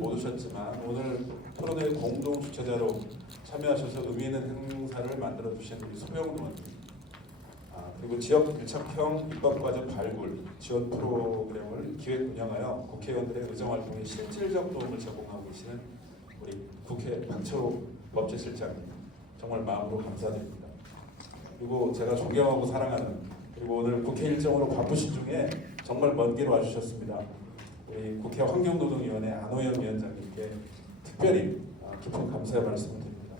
못 오셨지만 오늘 토론회 공동 주최자로 참여하셔서 의미 있는 행사를 만들어 주신 우리 소명 의원님, 그리고 지역 밀착형 입법과제 발굴 지원 프로그램을 기획 운영하여 국회의원들의 의정 활동에 실질적 도움을 제공하고 계시는 우리 국회 박철호 법제실장님, 정말 마음으로 감사드립니다. 그리고 제가 존경하고 사랑하는, 그리고 오늘 국회 일정으로 바쁘신 중에 정말 먼 길 와주셨습니다. 우리 국회 환경노동위원회 안호영 위원장님께 특별히 깊은 감사의 말씀을 드립니다.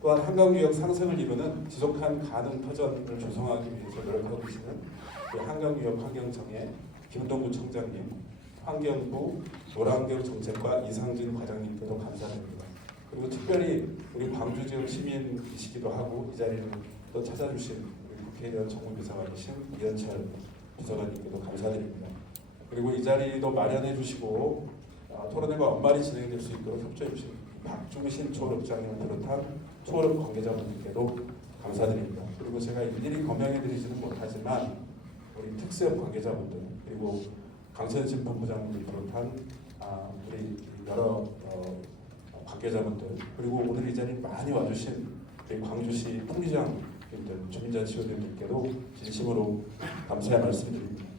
또한 한강유역 상승을 이루는 지속한 가능 터전을 조성하기 위해서 노력하고 계시는 한강유역 환경청의 김동구 청장님, 환경부 노란개울 정책과 이상진 과장님께도 감사드립니다. 그리고 특별히 우리 광주 지역 시민이시기도 하고 이 자리를 또 찾아주신 우리 국회의원 정무비서가 계신 이현철 비서관님께도 감사드립니다. 그리고 이 자리도 마련해 주시고 토론회가 원만히 진행될 수 있도록 협조해 주신 박중신 초월업장님을 비롯한 초월업 관계자분들께도 감사드립니다. 그리고 제가 일일이 거명해 드리지는 못하지만 우리 특수협 관계자분들, 그리고 강선진 본부장님을 비롯한 우리 여러 관계자분들, 그리고 오늘 이 자리에 많이 와주신 우리 광주시 통지장님들, 주민자치원들께도 진심으로 감사의 말씀드립니다.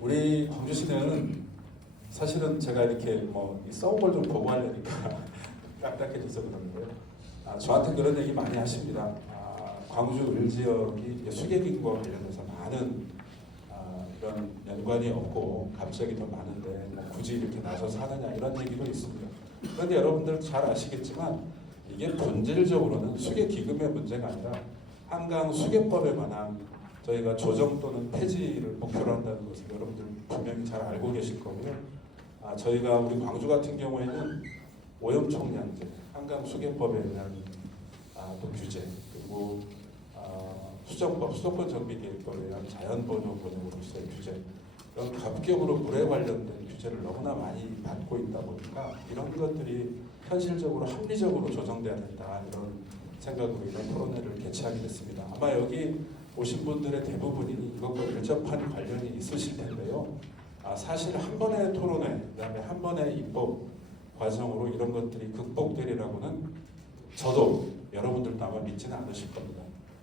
우리 광주시는 사실은 제가 이렇게 써온 걸 좀 보고 하려니까 딱딱해져서 그러는데요. 저한테 그런 얘기 많이 하십니다. 광주 을지역이 수계기금과 관련해서 많은 이런 연관이 없고 갑자기 더 많은데 굳이 이렇게 나서서 하느냐, 이런 얘기도 있습니다. 그런데 여러분들 잘 아시겠지만 이게 본질적으로는 수계기금의 문제가 아니라 한강 수계법에 관한 저희가 조정 또는 폐지를 목표로 한다는 것을 여러분들 분명히 잘 알고 계실 거고요. 저희가 우리 광주 같은 경우에는 오염총량제, 한강 수계법에 대한 또 규제, 그리고 수정법, 수도권 정비계획법에 대한 자연보존법으로서의 규제, 이런 갑격으로 물에 관련된 규제를 너무나 많이 받고 있다 보니까 이런 것들이 현실적으로 합리적으로 조정돼야 된다, 이런 생각으로 이런 토론회를 개최하게 됐습니다. 아마 여기 오신 분들의 대부분이 이것과 밀접한 관련이 있으실 텐데요. 사실 한 번의 토론회, 그다음에 한 번의 입법 과정으로 이런 것들이 극복되리라고는 저도 여러분들도 아마 믿지는 않으실 겁니다.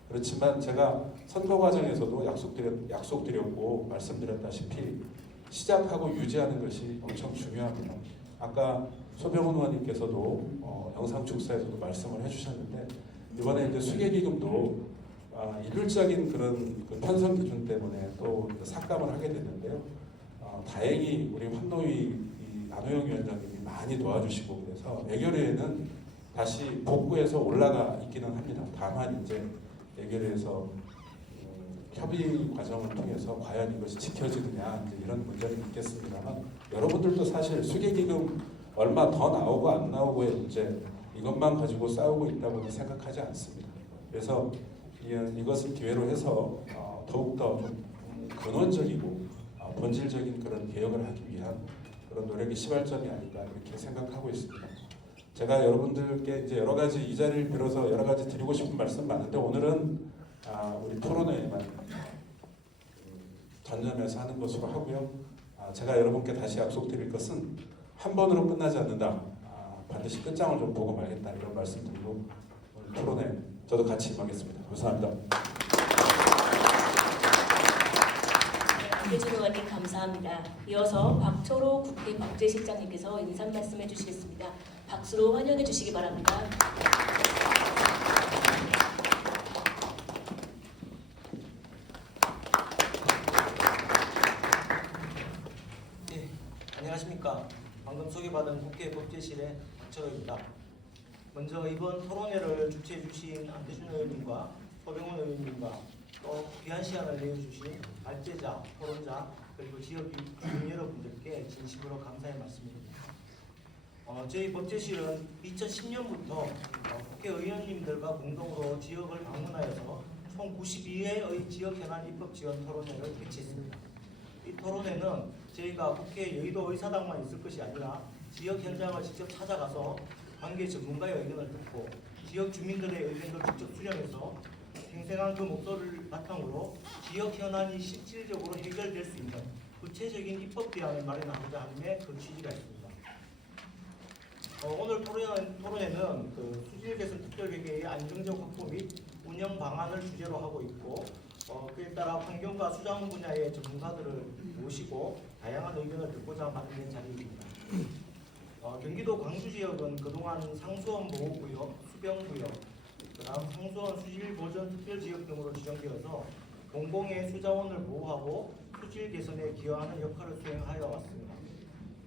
그렇지만 제가 선거 과정에서도 약속드렸고 말씀드렸다시피 시작하고 유지하는 것이 엄청 중요합니다. 아까 소병훈 의원님께서도 영상 축사에서도 말씀을 해주셨는데, 이번에 이제 수계기금도 일률적인 그런 편성 기준 때문에 또 삭감을 하게 됐는데요. 다행히 우리 환노위 안호영 위원장님이 많이 도와주시고 그래서 예결위에는 다시 복구해서 올라가 있기는 합니다. 다만 이제 예결위에서 협의 과정을 통해서 과연 이것이 지켜지느냐, 이제 이런 문제는 있겠습니다만, 여러분들도 사실 수계기금 얼마 더 나오고 안 나오고의 문제, 이것만 가지고 싸우고 있다고는 생각하지 않습니다. 그래서 이것을 기회로 해서 더욱더 좀 근원적이고 본질적인 그런 개혁을 하기 위한 그런 노력이 시발점이 아닌가, 이렇게 생각하고 있습니다. 제가 여러분들께 이제 여러 가지 이 자리를 빌어서 여러 가지 드리고 싶은 말씀 많은데, 오늘은 우리 토론회에만 전념해서 하는 것으로 하고요. 제가 여러분께 다시 약속드릴 것은 한 번으로 끝나지 않는다. 반드시 끝장을 좀 보고 말겠다, 이런 말씀드리고 오늘 토론회 저도 같이 임하겠습니다. 감사합니다. 박혜준 의원님 감사합니다. 이어서 박철호 국회 법제실장님께서 인사 말씀해 주시겠습니다. 박수로 환영해 주시기 바랍니다. 네, 안녕하십니까. 방금 소개받은 국회 법제실의 박철호입니다. 먼저 이번 토론회를 주최해 주신 안태준 의원님과 소병훈 의원님과 또 귀한 시간을 내어주신 발제자, 토론자, 그리고 지역 주민 여러분들께 진심으로 감사의 말씀드립니다. 저희 법제실은 2010년부터 국회의원님들과 공동으로 지역을 방문하여서 총 92회의 지역 현안 입법 지원 토론회를 개최했습니다. 이 토론회는 저희가 국회 여의도 의사당만 있을 것이 아니라 지역 현장을 직접 찾아가서 관계 전문가의 의견을 듣고 지역 주민들의 의견을 직접 수렴해서 생생한 그 목소리를 바탕으로 지역 현안이 실질적으로 해결될 수 있는 구체적인 입법 대안을 마련하고자 함에 그 취지가 있습니다. 오늘 토론회는 그 수질 개선 특별회계의 안정적 확보 및 운영 방안을 주제로 하고 있고 그에 따라 환경과 수자원 분야의 전문가들을 모시고 다양한 의견을 듣고자 마련된 자리입니다. 경기도 광주 지역은 그동안 상수원 보호구역, 수변구역, 그다음 상수원 수질보전 특별지역 등으로 지정되어서 공공의 수자원을 보호하고 수질 개선에 기여하는 역할을 수행하여 왔습니다.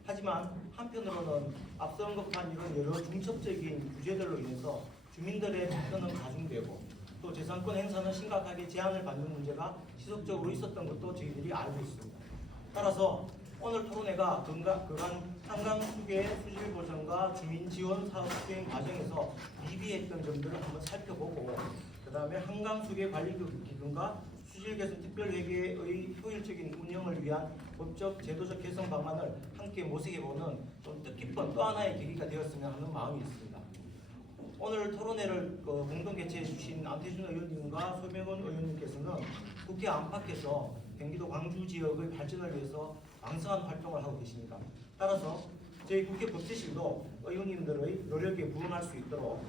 하지만 한편으로는 앞서 언급한 이런 여러 중첩적인 규제들로 인해서 주민들의 불편은 가중되고 또 재산권 행사는 심각하게 제한을 받는 문제가 지속적으로 있었던 것도 저희들이 알고 있습니다. 따라서 오늘 토론회가 그간 한강수계 수질 보전과 주민 지원 사업 수행 과정에서 미비했던 점들을 한번 살펴보고 그 다음에 한강수계 관리 기금과 수질 개선 특별회계의 효율적인 운영을 위한 법적 제도적 개선 방안을 함께 모색해보는 좀 뜻깊은 또 하나의 계기가 되었으면 하는 마음이 있습니다. 오늘 토론회를 공동 개최해 주신 안태준 의원님과 소병원 의원님께서는 국회 안팎에서 경기도 광주 지역의 발전을 위해서 왕성한 활동을 하고 계십니다. 따라서 저희 국회 법제실도 의원님들의 노력에 부응할 수 있도록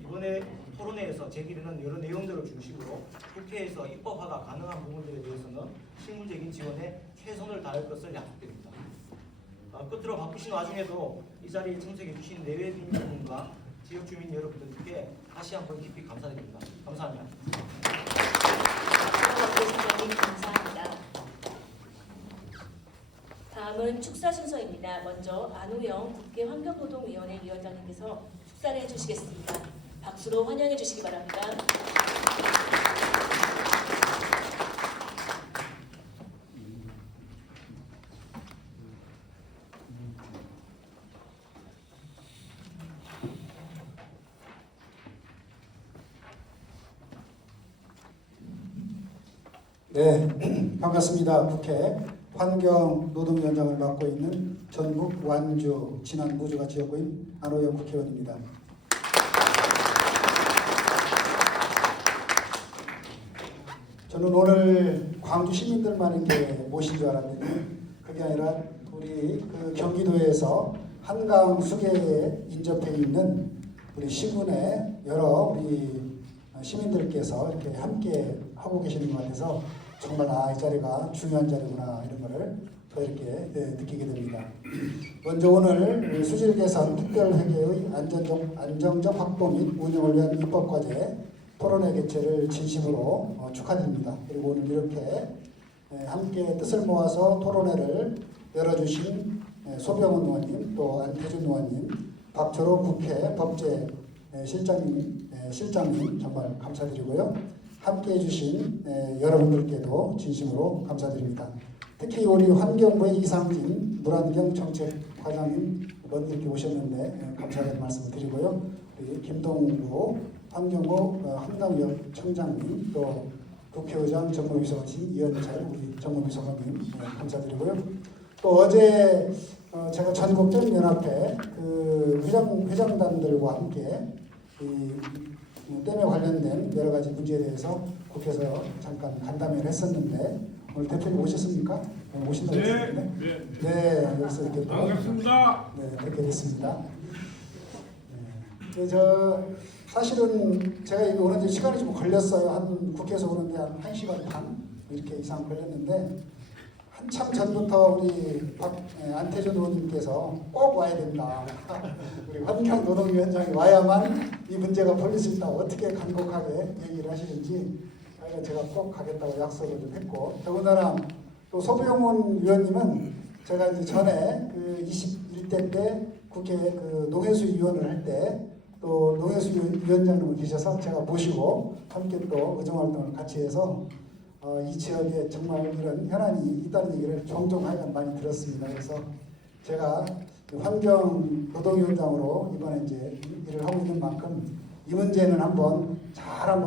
이번에 토론회에서 제기되는 여러 내용들을 중심으로 국회에서 입법화가 가능한 부분들에 대해서는 실무적인 지원에 최선을 다할 것을 약속드립니다. 끝으로 바쁘신 와중에도 이 자리에 참석해 주신 내외빈민과 지역 주민 여러분들께 다시 한번 깊이 감사드립니다. 감사합니다. 감사합니다. 다음은 축사 순서입니다. 먼저 안우영 국회 환경노동위원회 위원장님께서 축사를 해주시겠습니다. 박수로 환영해 주시기 바랍니다. 네, 반갑습니다. 국회 환경노동위원장을 맡고 있는 전북 완주 진안 무주가 지역구인 안호영 국회의원입니다. 저는 오늘 광주 시민들만 이렇게 모신 줄 알았더니 그게 아니라 우리 그 경기도에서 한강 수계에 인접해 있는 우리 시군의 여러 우리 시민들께서 이렇게 함께 하고 계시는 것 같아서 정말 이 자리가 중요한 자리구나 이런 거를 더 이렇게 느끼게 됩니다. 먼저 오늘 수질 개선 특별회계의 안정적 확보 및 운영을 위한 입법과제 토론회 개최를 진심으로 축하드립니다. 그리고 오늘 이렇게 함께 뜻을 모아서 토론회를 열어주신 소병훈 의원님, 또 안태준 의원님, 박철호 국회 법제 실장님 정말 감사드리고요. 함께해 주신 여러분들께도 진심으로 감사드립니다. 특히 우리 환경부의 이상진 물환경 정책과장님 먼저 이렇게 오셨는데 감사하다는 말씀을 드리고요. 우리 김동구 환경부 한강역 청장님, 또 국회의장 정무비서관님 이현철 우리 정무비서관님 감사드리고요. 또 어제 제가 전국적인 연합회 그 회장단들과 함께 이 댐에 관련된 여러 가지 문제에 대해서 국회에서 잠깐 간담회를 했었는데 오늘 대표님 오셨습니까? 오신다고 했었는데 네, 여기서 이렇게 반갑습니다. 네, 그렇게 됐습니다. 네. 사실은 제가 여기 오는데 시간이 좀 걸렸어요. 한 국회에서 오는데 한 1시간 반 이렇게 이상 걸렸는데 한참 전부터 우리 안태준 의원님께서 꼭 와야 된다. 우리 환경노동위원장이 와야만 이 문제가 풀릴 수 있다고 어떻게 간곡하게 얘기를 하시는지 제가 꼭 가겠다고 약속을 좀 했고, 더군다나 또 소병훈 위원님은 제가 이제 전에 그 21대 때 국회 그 농해수 위원을 할 때 또 농해수 위원장님을 계셔서 제가 모시고 함께 또 의정활동을 같이 해서 이 지역에 정말 이런 현안이 있다는 얘기를 종종 하여간 많이 들었습니다. 그래서 제가 환경노동위원장으로 이번에 이제 일을 하고 있는 만큼 이 문제는 한번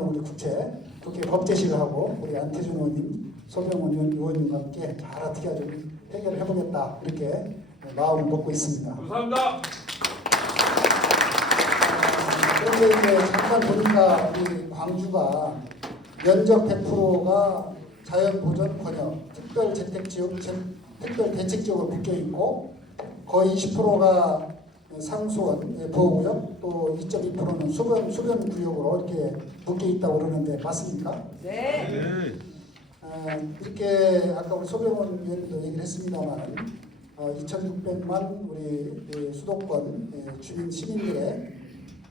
우리 국회 법제실을 하고 우리 안태준 의원님, 소병훈 의원님과 함께 잘 어떻게 좀 해결을 해보겠다 이렇게 마음을 먹고 있습니다. 감사합니다. 그런데 이제 잠깐 보니까 우리 광주가 면적 100%가 자연보전 권역 특별대책지역으로 묶여 있고 거의 20%가 상수원 보호구역, 또 2.2%는 수변 구역으로 이렇게 묶여 있다고 그러는데 맞습니까? 네. 이렇게 아까 우리 소병원 의원님도 얘기를 했습니다만 2,600만 우리 수도권 주민 시민들의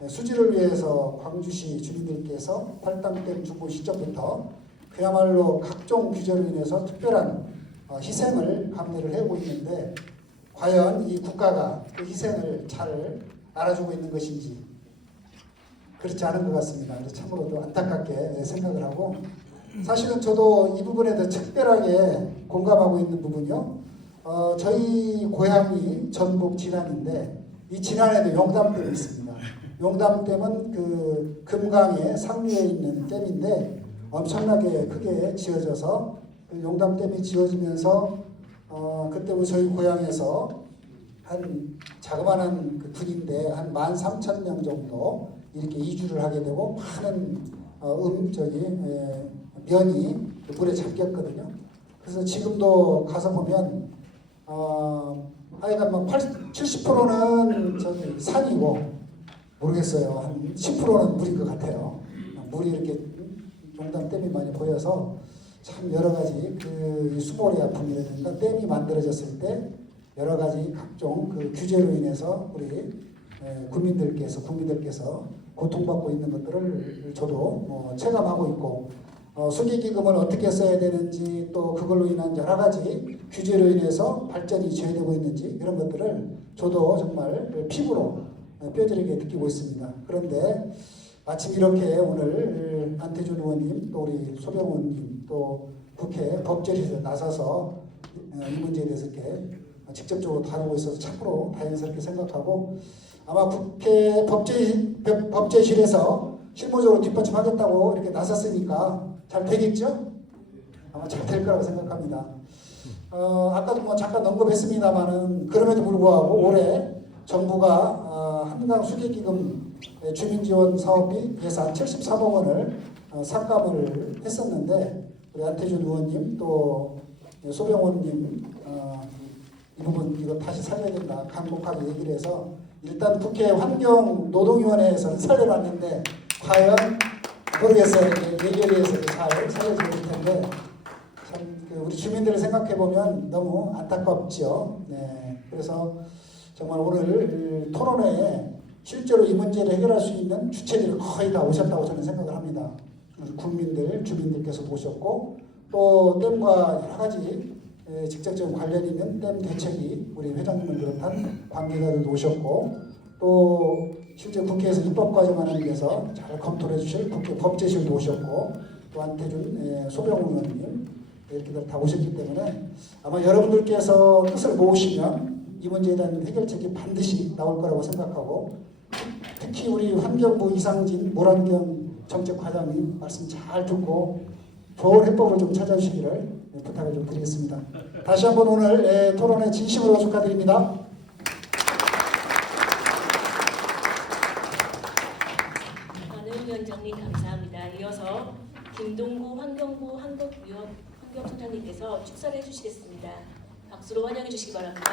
수지를 위해서 광주시 주민들께서 활당댐 준공 시점부터 그야말로 각종 규제로 인해서 특별한 희생을 감내를 해오고 있는데 과연 이 국가가 그 희생을 잘 알아주고 있는 것인지 그렇지 않은 것 같습니다. 그래서 참으로 좀 안타깝게 생각을 하고 사실은 저도 이 부분에 대해 특별하게 공감하고 있는 부분이요. 저희 고향이 전북 진안인데 이 진안에도 용담댐이 있습니다. 용담댐은 그 금강의 상류에 있는 댐인데 엄청나게 크게 지어져서 그 용담댐이 지어지면서 그때 우리 저희 고향에서 한 자그마한 그 군인데 한 13,000명 정도 이렇게 이주를 하게 되고 많은 면이 물에 잠겼거든요. 그래서 지금도 가서 보면 하여간 뭐 70%는 저기 산이고 모르겠어요. 한 10%는 물인 것 같아요. 물이 이렇게 용담댐이 많이 보여서 참 여러 가지 그 수몰의 아픔이라든가 댐이 만들어졌을 때 여러 가지 각종 그 규제로 인해서 우리 국민들께서 고통받고 있는 것들을 저도 체감하고 있고 수기기금을 어떻게 써야 되는지 또 그걸로 인한 여러 가지 규제로 인해서 발전이 저해되고 있는지 이런 것들을 저도 정말 피부로 뼈저리게 느끼고 있습니다. 그런데 마침 이렇게 오늘 안태준 의원님 또 우리 소병원 의원님 또 국회 법제실에 나서서 이 문제에 대해서 이렇게 직접적으로 다루고 있어서 참으로 다행스럽게 생각하고 아마 국회 법제실에서 실무적으로 뒷받침하겠다고 이렇게 나섰으니까 잘 되겠죠? 아마 잘 될 거라고 생각합니다. 아까도 뭐 잠깐 언급했습니다만은 그럼에도 불구하고 올해 정부가 한강 수계기금 주민지원 사업비 예산 73억 원을 삭감을 했었는데 우리 안태준 의원님 또 소병원님 이 부분 이거 다시 살려야 된다 간곡하게 얘기를 해서 일단 국회 환경노동위원회에서는 살려놨는데 과연 모르겠어요. 예결위에서도 잘 살려줄 텐데 참 그 우리 주민들을 생각해 보면 너무 안타깝죠. 네, 그래서 정말 오늘 토론회에 실제로 이 문제를 해결할 수 있는 주체들이 거의 다 오셨다고 저는 생각을 합니다. 국민들, 주민들께서도 오셨고 또 댐과 여러 가지 직접적인 관련이 있는 댐 대책이 우리 회장님을 비롯한 관계자들도 오셨고 또 실제 국회에서 입법 과정하는 데서 잘 검토해 주실 국회 법제실도 오셨고 또 안태준 소병훈 의원님 이렇게들 다 오셨기 때문에 아마 여러분들께서 뜻을 모으시면 이 문제에 대한 해결책이 반드시 나올 거라고 생각하고 특히 우리 환경부 이상진 모란경 정책과장님 말씀 잘 듣고 좋은 해법을 좀 찾아주시기를 부탁을 좀 드리겠습니다. 다시 한번 오늘 토론회 진심으로 축하드립니다. 안은 위원장님 감사합니다. 이어서 김동구 환경부 환경청장님께서 축사를 해주시겠습니다. 박수로 환영해 주시기 바랍니다.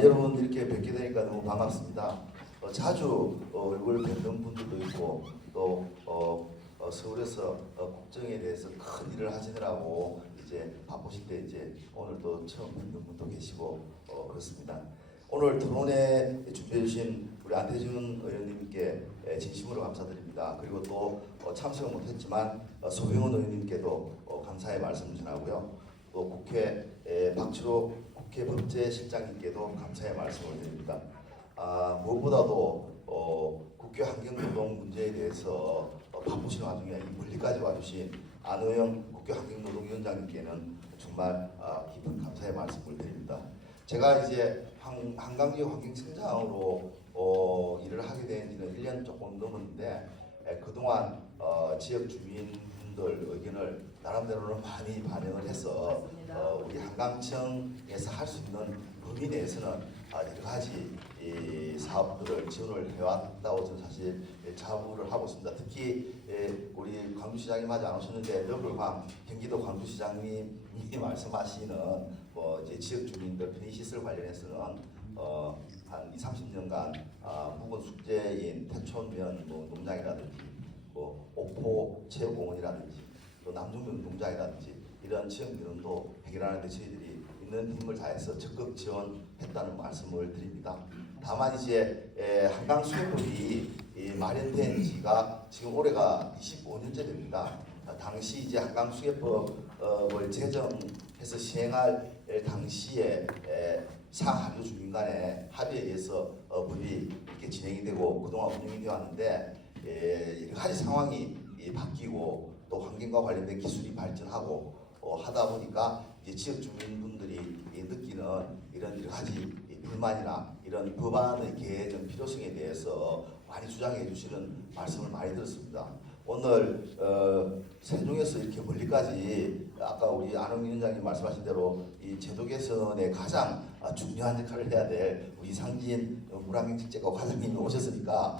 여러분 이렇게 뵙게 되니까 너무 반갑습니다. 자주 얼굴 뵙는 분들도 있고 또 서울에서 국정에 대해서 큰 일을 하시느라고 이제 바쁘실 때 이제 오늘 또 처음 뵙는 분도 계시고 그렇습니다. 오늘 토론회 준비해 주신 우리 안태준 의원님께 진심으로 감사드립니다. 그리고 또 참석을 못했지만 소병훈 의원님께도 감사의 말씀 전하고요. 또 국회 박주로 국회 법제실장님께도 감사의 말씀을 드립니다. 무엇보다도 국회 환경노동 문제에 대해서 바쁘신 와중에 멀리까지 와주신 안호영 국회 환경노동위원장님께는 정말 깊은 감사의 말씀을 드립니다. 제가 이제 한강지역 환경청장으로 일을 하게 된 지는 1년 조금 넘었는데 그동안 지역 주민분들 의견을 나름대로는 많이 반영을 해서 우리 한강청에서 할 수 있는 범위 내에서는 여러 가지 이 사업들을 지원을 해왔다고 저는 사실 자부를 하고 있습니다. 특히 우리 광주시장님 아직 안 오셨는데 너블광 경기도 광주시장님이 말씀하시는 이제 지역 주민들 편의시설 관련해서는 한 20, 30년간 묵은 숙제인 태촌면 농장이라든지 옥포 체육공원이라든지 또 남중면 농장이라든지 이런 지역 민원도 해결하는 데 저희들이 있는 힘을 다해서 적극 지원했다는 말씀을 드립니다. 다만 이제 한강 수계법이 마련된 지가 지금 올해가 25년째 됩니다. 당시 이제 한강 수계법을 제정해서 시행할 당시에 상하류 주민 간의 합의에 의해서 법이 이렇게 진행이 되고 그동안 운영이 되어 왔는데 여러 가지 상황이 바뀌고 또 환경과 관련된 기술이 발전하고 하다 보니까 이제 지역 주민분들이 느끼는 이런 여러 가지 불만이나 이런 법안의 개정 필요성에 대해서 많이 주장해 주시는 말씀을 많이 들었습니다. 오늘 세종에서 이렇게 멀리까지 아까 우리 안홍 위원장님 말씀하신 대로 이 제도 개선에 가장 중요한 역할을 해야 될 우리 상진 물환경직재과 과장님이 오셨으니까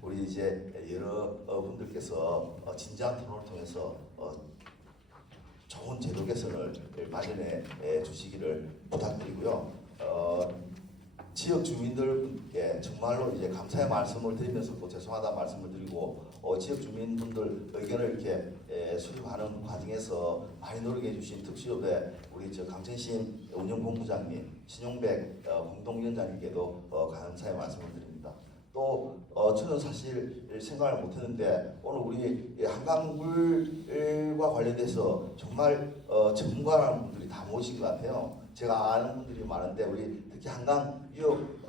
우리 이제 여러 분들께서 진지한 토론을 통해서 좋은 제도 개선을 마련해 주시기를 부탁드리고요. 지역 주민들께 정말로 이제 감사의 말씀을 드리면서 또 죄송하다 말씀을 드리고 지역 주민분들 의견을 이렇게 수립하는 과정에서 많이 노력해 주신 특수협회 우리 강천심 운영본부장님, 신용백 공동위원장님께도 감사의 말씀을 드립니다. 또 저는 사실 생각을 못했는데 오늘 우리 한강물과 관련돼서 정말 전문가라는 분들이 다 모신 것 같아요. 제가 아는 분들이 많은데 우리 특히 한강유역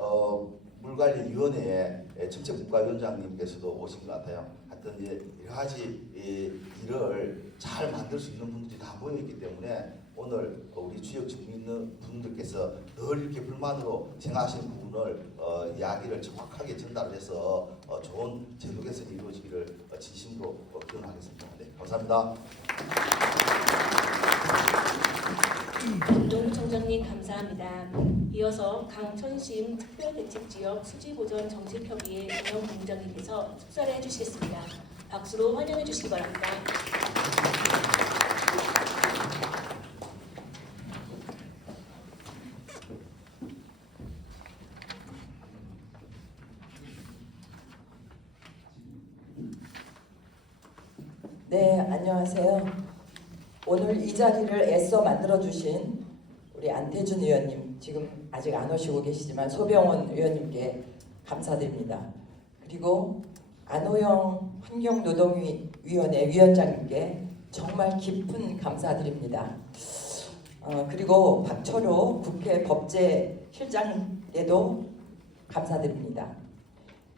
물관리위원회의 정책국가위원장님께서도 오신 것 같아요. 하여튼 이제 여러 가지 일을 잘 만들 수 있는 분들이 다 모여 있기 때문에 오늘 우리 지역 주민분들께서 늘 이렇게 불만으로 생각하시는 부분을 이야기를 정확하게 전달해서 좋은 제도 개선이 이루어지기를 진심으로 기원하겠습니다. 네, 감사합니다. 김동우 청장님 감사합니다. 이어서 강천심 특별대책지역 수지보전 정책협의회 운영본부장님께서 축사를 해주시겠습니다. 박수로 환영해 주시기 바랍니다. 네, 안녕하세요. 오늘 이 자리를 애써 만들어주신 우리 안태준 의원님, 지금 아직 안 오시고 계시지만 소병원 의원님께 감사드립니다. 그리고 안호영 환경노동위원회 위원장님께 정말 깊은 감사드립니다. 그리고 박철호 국회 법제실장에도 감사드립니다.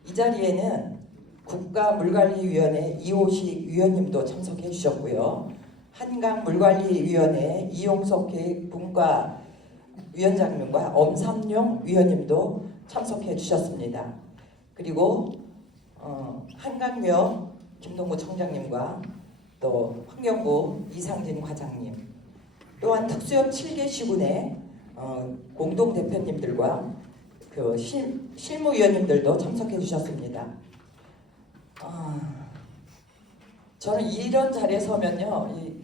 이 자리에는 국가물관리위원회 이호식 위원님도 참석해 주셨고요. 한강물관리위원회 이용석 계획분과 위원장님과 엄삼용 위원님도 참석해 주셨습니다. 그리고 한강역 김동구 청장님과 또 환경부 이상진 과장님, 또한 특수협 7개 시군의 공동대표님들과 그 실무위원님들도 참석해 주셨습니다. 저는 이런 자리에 서면요,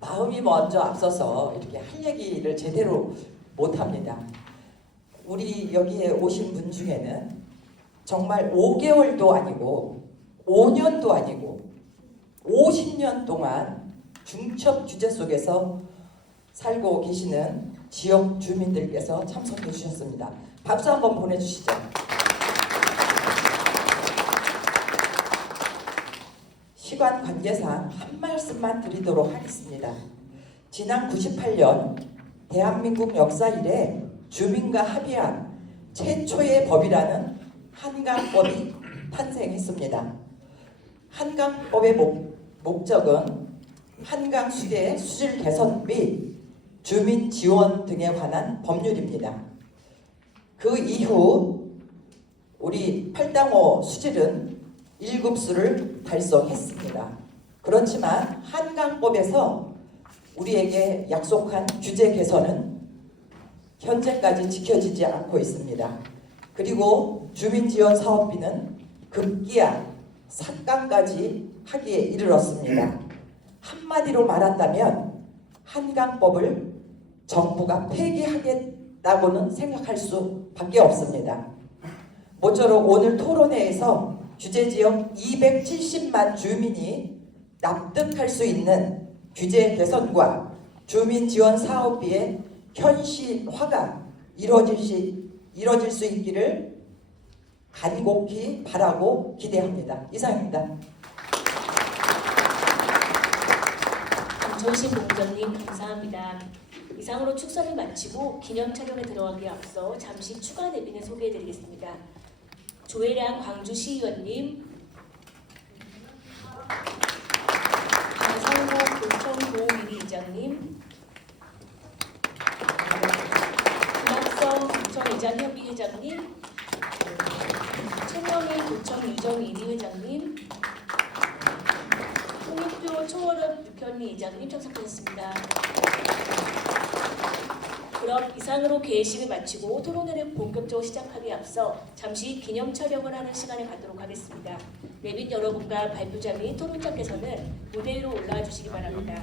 마음이 먼저 앞서서 이렇게 할 얘기를 제대로 못합니다. 우리 여기에 오신 분 중에는 정말 5개월도 아니고 5년도 아니고 50년 동안 중첩 주제 속에서 살고 계시는 지역 주민들께서 참석해 주셨습니다. 박수 한번 보내주시죠. 시간 관계상 한 말씀만 드리도록 하겠습니다. 지난 98년 대한민국 역사 이래 주민과 합의한 최초의 법이라는 한강법이 탄생했습니다. 한강법의 목적은 한강 수계의 수질 개선 및 주민 지원 등에 관한 법률입니다. 그 이후 우리 팔당호 수질은 1급수를 달성했습니다. 그렇지만 한강법에서 우리에게 약속한 규제 개선은 현재까지 지켜지지 않고 있습니다. 그리고 주민지원 사업비는 급기야 삭감까지 하기에 이르렀습니다. 한마디로 말한다면 한강법을 정부가 폐기하겠다고는 생각할 수밖에 없습니다. 모쪼록 오늘 토론회에서 규제지역 270만 주민이 납득할 수 있는 규제 개선과 주민지원 사업비의 현실화가 이루어질 수 있기를 간곡히 바라고 기대합니다. 이상입니다. 정신 공장님 감사합니다. 이상으로 축사를 마치고 기념 촬영에 들어가기에 앞서 잠시 추가 내빈을 소개해드리겠습니다. 조혜량 광주시의원님, 강상호 도청보호위의장님, 김학성 도청이장협의회장님, 최명희 도청유정위의회장님, 홍익표 초월업 육현리 이장님 참석하셨습니다. 그럼 이상으로 개회식을 마치고 토론회를 본격적으로 시작하기에 앞서 잠시 기념 촬영을 하는 시간을 갖도록 하겠습니다. 내빈 여러분과 발표자 및 토론자께서는 무대 위로 올라와 주시기 바랍니다.